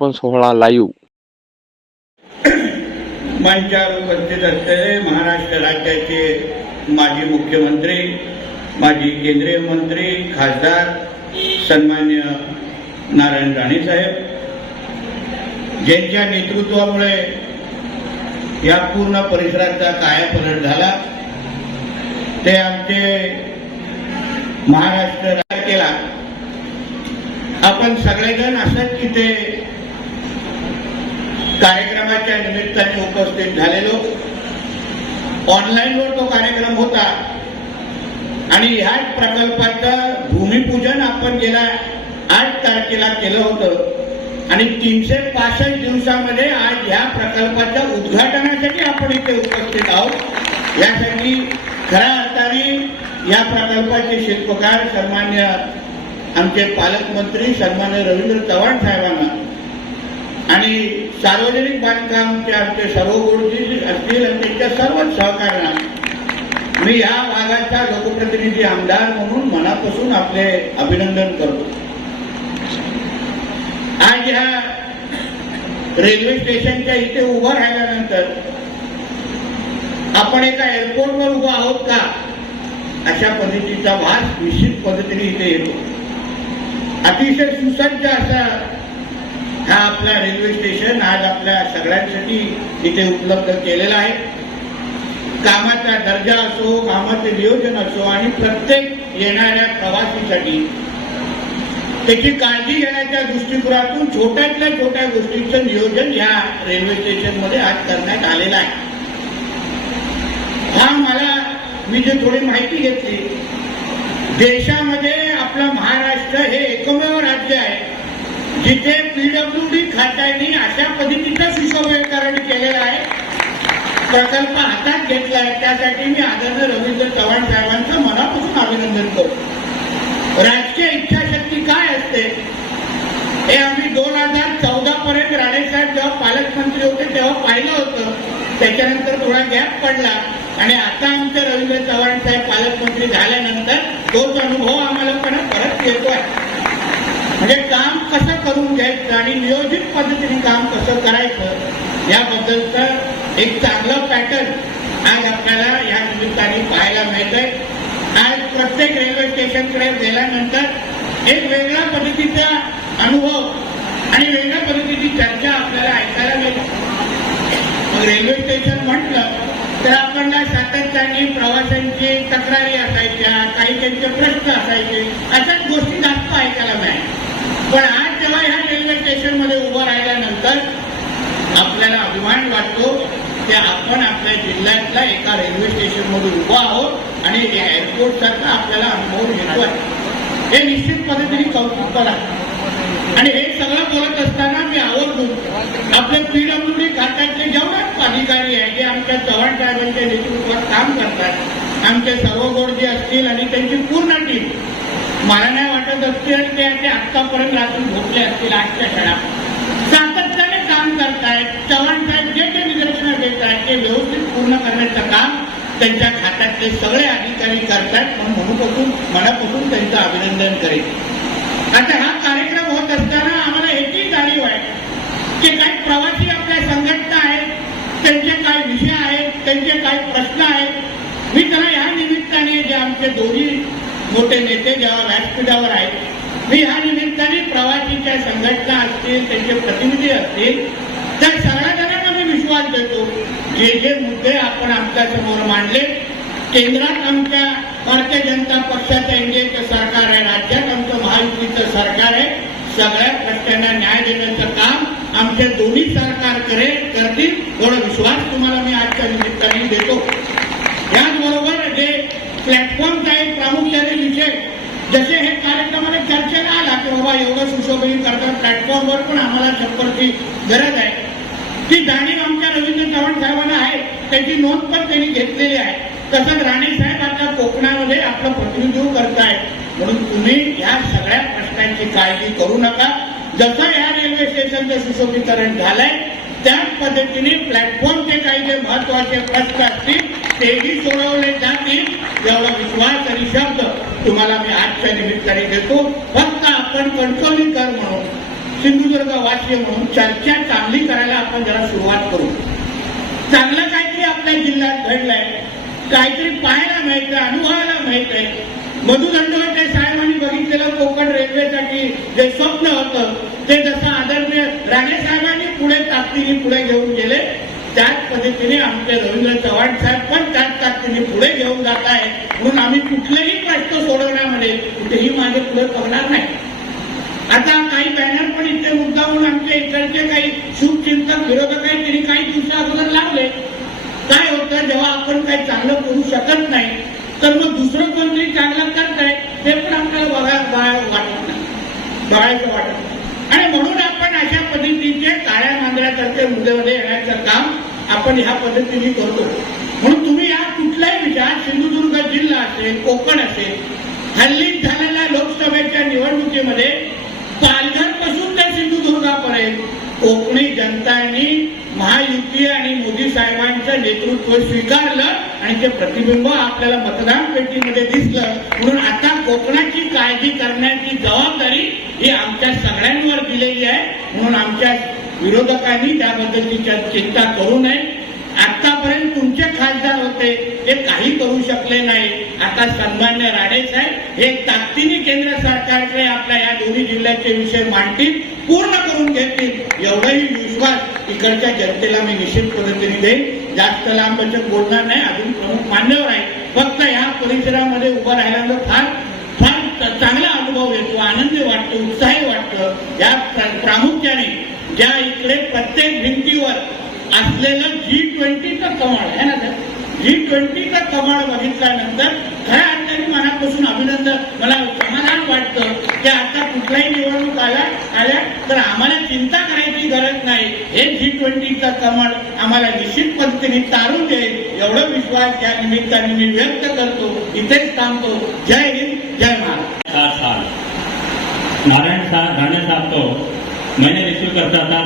वर्धापन सोहळा लाईव्ह मंचावर उपस्थित असलेले महाराष्ट्र राज्याचे माजी मुख्यमंत्री माजी केंद्रीय मंत्री खासदार सन्मान्य नारायण राणे साहेब. ज्यांच्या नेतृत्वामुळे या पूर्ण परिसराचा कायापलट झाला ते आमचे महाराष्ट्र राज्याला आपण सगळेजण असंच तिथे कार्यक्रमाच्या निमित्ताने उपस्थित झालेलो. ऑनलाईनवर तो कार्यक्रम होता. आणि ह्याच प्रकल्पाचं भूमिपूजन आपण गेल्या आठ तारखेला केलं होतं. आणि तीनशे पासष्ट दिवसामध्ये आज ह्या प्रकल्पाच्या उद्घाटनासाठी आपण इथे उपस्थित आहोत. यासाठी खऱ्या अर्थाने या प्रकल्पाचे शिल्पकार सन्मान्य आमचे पालकमंत्री सन्मान्य रवींद्र चव्हाण साहेबांना आणि सार्वजनिक बांधकामचे आमचे सर्व गुरुजी असतील आणि त्यांच्या सर्वच सहकार्यांना. मी या भागाचा लोकप्रतिनिधी आमदार म्हणून मनापासून आपले अभिनंदन करतो. आज ह्या रेल्वे स्टेशनच्या इथे उभं राहिल्यानंतर आपण एका एअरपोर्टवर उभं आहोत का? अशा पद्धतीचा भास निश्चित पद्धतीने इथे येतो. अतिशय सुसज्ज असा हा आपला रेल्वे स्टेशन आज आपल्या सगळ्यांसाठी इथे उपलब्ध केलेला आहे. कामाचा दर्जा असो कामाचे नियोजन असो आणि प्रत्येक येणाऱ्या प्रवासीसाठी त्याची काळजी घेण्याच्या दृष्टिकोनातून छोट्यातल्या छोट्या गोष्टींचं नियोजन या रेल्वे स्टेशनमध्ये आज करण्यात आलेलं आहे. हा मला मी जे थोडी माहिती घेतली देशामध्ये आपलं महाराष्ट्र हे एकमेव राज्य आहे. जिथे पीडब्ल्यूडी खात्याने अशा पद्धतीचं सुशोभीकरण केलेलं आहे. प्रकल्प हातात घेतला आहे. त्यासाठी मी आदरणीय रवींद्र चव्हाण साहेबांचं मनापासून अभिनंदन करतो. राजकीय इच्छाशक्ती काय असते? हे आम्ही दोन हजार चौदा पर्यंत राणेसाहेब जेव्हा पालकमंत्री होते तेव्हा पाहिलं होतं. त्याच्यानंतर थोडा गॅप पडला. आणि आता आमचे रवींद्र चव्हाण साहेब पालकमंत्री झाल्यानंतर तोच अनुभव आम्हाला परत परत येतोय म्हणजे काम कसं करून घ्यायचं आणि नियोजित पद्धतीने काम कसं करायचं याबद्दलचं एक चांगलं पॅटर्न आज आपल्याला या निमित्ताने पाहायला मिळतंय. आज प्रत्येक रेल्वे स्टेशनकडे गेल्यानंतर एक वेगळ्या पद्धतीचा अनुभव आणि वेगळ्या पद्धतीची चर्चा आपल्याला ऐकायला मिळते. मग रेल्वे स्टेशन म्हटलं तर आपण सातत्याने प्रवाशांची तक्रारी असायच्या काही त्यांचे प्रश्न असायचे अशाच गोष्टी जास्त ऐकायला मिळाल्या पण आज जेव्हा ह्या रेल्वे स्टेशनमध्ये उभं राहिल्यानंतर आपल्याला अभिमान वाटतो की आपण आपल्या जिल्ह्यातल्या एका रेल्वे स्टेशनमध्ये उभो आहोत आणि एअरपोर्ट सारखा आपल्याला अनुभव घेतोय हे निश्चित पद्धतीने कौतुक करा आणि हे सगळं बोलत असताना मी आवर्जून आपले पीडब्ल्यूडी खात्यातले जेवढे अधिकारी आहेत जे आमच्या चव्हाण साहेबांच्या नेतृत्वात काम करतात आमचे सर्व गोड जे असतील आणि त्यांची पूर्ण टीम मला नाही वाटत असतील आणि ते आतापर्यंत रात्री झोपले असतील आजच्या क्षणात. सातत्याने काम करतायत चव्हाण साहेब जे जे निदर्शनं देत आहेत ते व्यवस्थित पूर्ण करण्याचं काम त्यांच्या खात्यातले सगळे अधिकारी करतात म्हणून मनापासून त्यांचं अभिनंदन करेल. आता हा कार्यक्रम होत असताना आम्हाला एकही जाणीव आहे की काही प्रवासी आपल्या संघटना आहेत त्यांचे काय विषय आहेत त्यांचे काय प्रश्न आहेत. मी त्यांना या निमित्ताने जे आमचे दोन्ही मोठे नेते जेव्हा व्यासपीठावर आहेत मी ह्या निमित्ताने प्रवासीच्या संघटना असतील त्यांचे प्रतिनिधी असतील त्या सगळ्या विश्वास देतो. जे जे मुद्दे आपण आमच्यासमोर मांडले केंद्रात आमच्या भारतीय जनता पक्षाचं एनडीएचं सरकार आहे राज्यात आमचं महायुतीचं सरकार आहे सगळ्या प्रश्नांना न्याय देण्याचं काम आमचे दोन्ही सरकार करेल करतील. एवढा विश्वास तुम्हाला मी आजच्या निमित्ताने देतो. याचबरोबर जे प्लॅटफॉर्मचा एक प्रामुख्याने विषय जसे हे कार्यक्रमाने चर्चेला आला की बाबा एवढं सुशोभन करतात प्लॅटफॉर्मवर पण आम्हाला छप्परची गरज आहे. ती जाणीव आमच्या चव्हाण साहेबांना आहे त्याची नोंद पण त्यांनी घेतलेली आहे. तसंच राणे साहेब आता कोकणामध्ये आपलं प्रतिनिधित्व करतायत. म्हणून तुम्ही या सगळ्या प्रश्नांची काळजी करू नका. जसं या रेल्वे स्टेशनचं सुशोभीकरण झालंय त्याच पद्धतीने प्लॅटफॉर्मचे काही जे महत्त्वाचे प्रश्न असतील तेही सोडवले जातील. एवढा विश्वास आणि शब्द तुम्हाला मी आजच्या निमित्ताने देतो. फक्त आपण कंट्रोलिंग कर म्हणून सिंधुदुर्ग वासी म्हणून चर्चा चांगली करायला आपण जरा सुरुवात करू. चांगलं काहीतरी आपल्या जिल्ह्यात घडलंय. काहीतरी पाहायला मिळतंय अनुभवायला मिळतंय. मधु दंडवते साहेबांनी बघितलेलं कोकण रेल्वेसाठी जे स्वप्न होतं ते जसं आदरणीय राणे साहेबांनी पुढे ताकदीने पुढे घेऊन गेले त्याच पद्धतीने आमचे रवींद्र चव्हाण साहेब पण त्याच ताकदीने पुढे घेऊन जात आहे म्हणून आम्ही कुठलेही प्रश्न सोडवण्यामध्ये कुठेही मागे पुढे करणार नाही. आता काही बॅनर पण इथे मुद्दाहून आमच्या इकडचे काही शुभचिंतक विरोधक आहेत त्यांनी काही दिवसा अगोदर लावले काय होतं जेव्हा आपण काही चांगलं करू शकत नाही तर मग दुसरं कोणतरी चांगलं करताय ते पण आपल्याला वाटत नाही. बघायचं वाटत आणि म्हणून आपण अशा पद्धतीचे काळ्या मांजऱ्यासारखे मुद्द्यामध्ये येण्याचं काम आपण ह्या पद्धतीने करतो. म्हणून तुम्ही या कुठल्याही विचार सिंधुदुर्ग जिल्हा असेल कोकण असेल हल्ली झालेल्या लोकसभेच्या निवडणुकीमध्ये पालघरपासून ते सिंधुदुर्गापर्यंत कोकणी जनतांनी महायुती आणि मोदी साहेबांचं नेतृत्व स्वीकारलं आणि ते प्रतिबिंब आपल्याला मतदान पेटीमध्ये दिसलं. म्हणून आता कोकणाची काळजी करण्याची जबाबदारी ही आमच्या सगळ्यांवर दिलेली आहे. म्हणून आमच्या विरोधकांनी त्याबद्दलची चिंता करू नये. आतापर्यंत खासदार होते ते काही करू शकले नाही. आता सन्मान्य राणे साहेब हे ताकदीने केंद्र सरकारकडे आपल्या या दोन्ही जिल्ह्याचे विषय मांडतील पूर्ण करून घेतील. एवढाही विश्वास इकडच्या जनतेला मी निश्चित पद्धतीने देईन. जास्त लांब बोलणार नाही अजून प्रमुख मान्यवर आहे फक्त या परिसरामध्ये उभं राहिल्यानं फार फार चांगला अनुभव येतो आनंदी वाटतो उत्साही वाटतं. या प्रामुख्याने ज्या इकडे प्रत्येक भिंतीवर असलेलं जी ट्वेंटीचं कमाळ आहे ना सर? जी ट्वेंटीचं कमाळ बघितल्यानंतर खऱ्या अर्थाने मनापासून अभिनंदन. मला समाधान वाटतं की आता कुठलाही निवडणूक आल्या आल्या तर आम्हाला चिंता करायची गरज नाही. हे जी ट्वेंटीचं कमाळ आम्हाला निश्चित पद्धतीने तारून देईल. एवढा विश्वास या निमित्ताने मी व्यक्त करतो. इथेच थांबतो. जय हिंद जय महाराज नारायण साहब राणे साहब को मैंने रिसीव करता था